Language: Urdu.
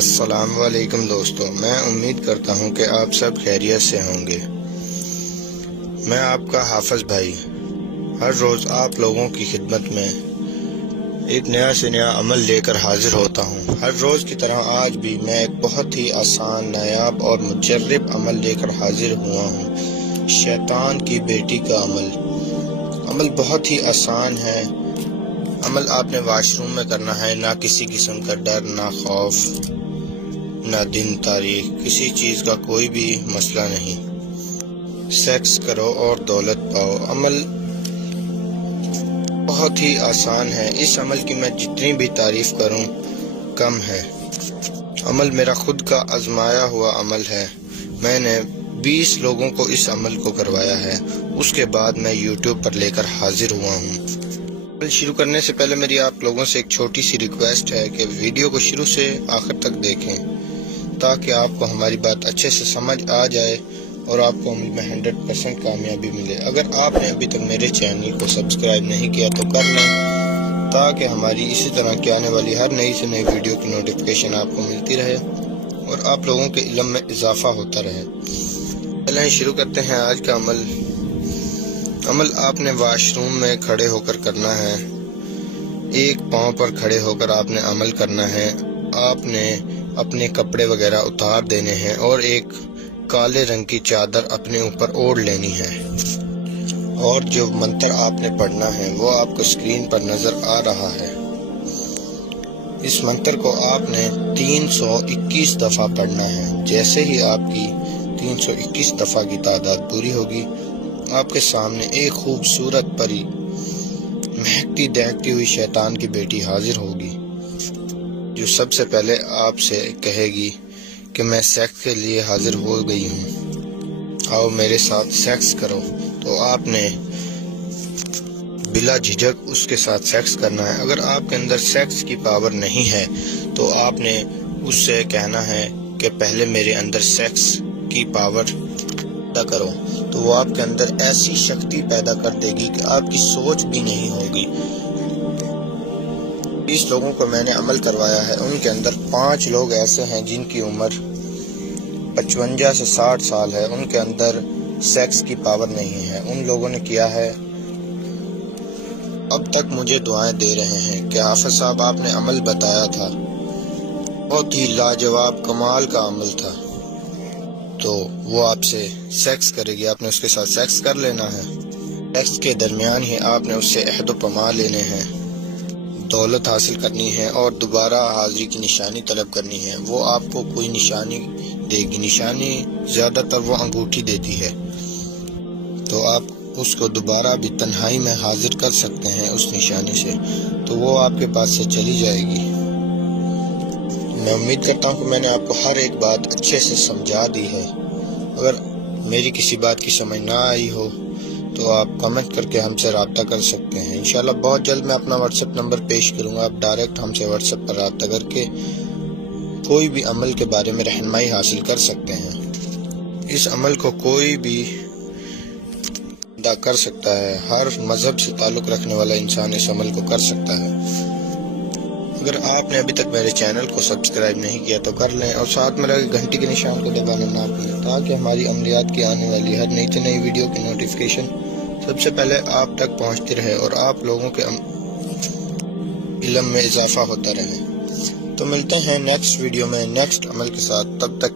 السلام علیکم دوستو، میں امید کرتا ہوں کہ آپ سب خیریت سے ہوں گے۔ میں آپ کا حافظ بھائی ہر روز آپ لوگوں کی خدمت میں ایک نیا سے نیا عمل لے کر حاضر ہوتا ہوں۔ ہر روز کی طرح آج بھی میں ایک بہت ہی آسان، نایاب اور مجرب عمل لے کر حاضر ہوا ہوں۔ شیطان کی بیٹی کا عمل بہت ہی آسان ہے۔ عمل آپ نے واش روم میں کرنا ہے، نہ کسی قسم کا ڈر، نہ خوف، نہ دن تاریخ، کسی چیز کا کوئی بھی مسئلہ نہیں۔ سیکس کرو اور دولت پاؤ۔ عمل بہت ہی آسان ہے۔ اس عمل کی میں جتنی بھی تعریف کروں کم ہے۔ عمل میرا خود کا آزمایا ہوا عمل ہے۔ میں نے 20 لوگوں کو اس عمل کو کروایا ہے، اس کے بعد میں یوٹیوب پر لے کر حاضر ہوا ہوں۔ عمل شروع کرنے سے پہلے میری آپ لوگوں سے ایک چھوٹی سی ریکویسٹ ہے کہ ویڈیو کو شروع سے آخر تک دیکھیں تاکہ آپ کو ہماری بات اچھے سے سمجھ آ جائے اور آپ کو عمل میں 100% کامیابی ملے۔ اگر آپ نے ابھی تک میرے چینل کو سبسکرائب نہیں کیا تو کر لیں تاکہ ہماری اسی طرح کی آنے والی ہر نئی سے نئی ویڈیو کی نوٹیفیکیشن آپ کو ملتی رہے اور آپ لوگوں کے علم میں اضافہ ہوتا رہے۔ چلیں شروع کرتے ہیں آج کا عمل۔ آپ نے واش روم میں کھڑے ہو کر کرنا ہے۔ ایک پاؤں پر کھڑے ہو کر آپ نے عمل کرنا ہے۔ آپ نے اپنے کپڑے وغیرہ اتار دینے ہیں اور ایک کالے رنگ کی چادر اپنے اوپر اوڑھ لینی ہے، اور جو منتر آپ نے پڑھنا ہے وہ آپ کو اسکرین پر نظر آ رہا ہے۔ اس منتر کو آپ نے 321 دفعہ پڑھنا ہے۔ جیسے ہی آپ کی 321 دفعہ کی تعداد پوری ہوگی، آپ کے سامنے ایک خوبصورت پری، مہکتی دہکتی ہوئی شیطان کی بیٹی حاضر ہوگی، جو سب سے پہلے آپ سے کہے گی کہ میں سیکس کے لیے حاضر ہو گئی ہوں، آؤ میرے ساتھ سیکس کرو۔ تو آپ نے بلا جھجک اس کے ساتھ سیکس کرنا ہے۔ اگر آپ کے اندر سیکس کی پاور نہیں ہے تو آپ نے اس سے کہنا ہے کہ پہلے میرے اندر سیکس کی پاور پیدا کرو، تو وہ آپ کے اندر ایسی شکتی پیدا کر دے گی کہ آپ کی سوچ بھی نہیں ہوگی۔ 20 لوگوں کو میں نے عمل کروایا ہے، ان کے اندر 5 لوگ ایسے ہیں جن کی عمر 55 سے 60 سال ہے، ان کے اندر سیکس کی پاور نہیں ہے۔ ان لوگوں نے کیا ہے، اب تک مجھے دعائیں دے رہے ہیں کہ حافظ صاحب آپ نے عمل بتایا تھا، بہت ہی لاجواب کمال کا عمل تھا، تو وہ آپ سے سیکس کرے گی، آپ نے اس کے ساتھ سیکس کر لینا ہے۔ سیکس کے درمیان ہی آپ نے اس سے عہد و پیمان لینے ہیں، دولت حاصل کرنی ہے اور دوبارہ حاضری کی نشانی طلب کرنی ہے۔ وہ آپ کو کوئی نشانی دے گی، نشانی زیادہ تر وہ انگوٹھی دیتی ہے، تو آپ اس کو دوبارہ بھی تنہائی میں حاضر کر سکتے ہیں اس نشانی سے، تو وہ آپ کے پاس سے چلی جائے گی۔ میں امید کرتا ہوں کہ میں نے آپ کو ہر ایک بات اچھے سے سمجھا دی ہے۔ اگر میری کسی بات کی سمجھ نہ آئی ہو تو آپ کمنٹ کر کے ہم سے رابطہ کر سکتے ہیں۔ انشاءاللہ بہت جلد میں اپنا واٹس ایپ نمبر پیش کروں گا، آپ ڈائریکٹ ہم سے واٹس ایپ پر رابطہ کر کے کوئی بھی عمل کے بارے میں رہنمائی حاصل کر سکتے ہیں۔ اس عمل کو کوئی بھی کر سکتا ہے، ہر مذہب سے تعلق رکھنے والا انسان اس عمل کو کر سکتا ہے۔ اگر آپ نے ابھی تک میرے چینل کو سبسکرائب نہیں کیا تو کر لیں اور ساتھ میں لگے گھنٹی کے نشان کو دبانا نہ بھولیں تاکہ ہماری عملیات کی آنے والی ہر نئی سے نئی ویڈیو کی نوٹیفیکیشن سب سے پہلے آپ تک پہنچتی رہے اور آپ لوگوں کے علم میں اضافہ ہوتا رہے۔ تو ملتے ہیں نیکسٹ ویڈیو میں نیکسٹ عمل کے ساتھ، تب تک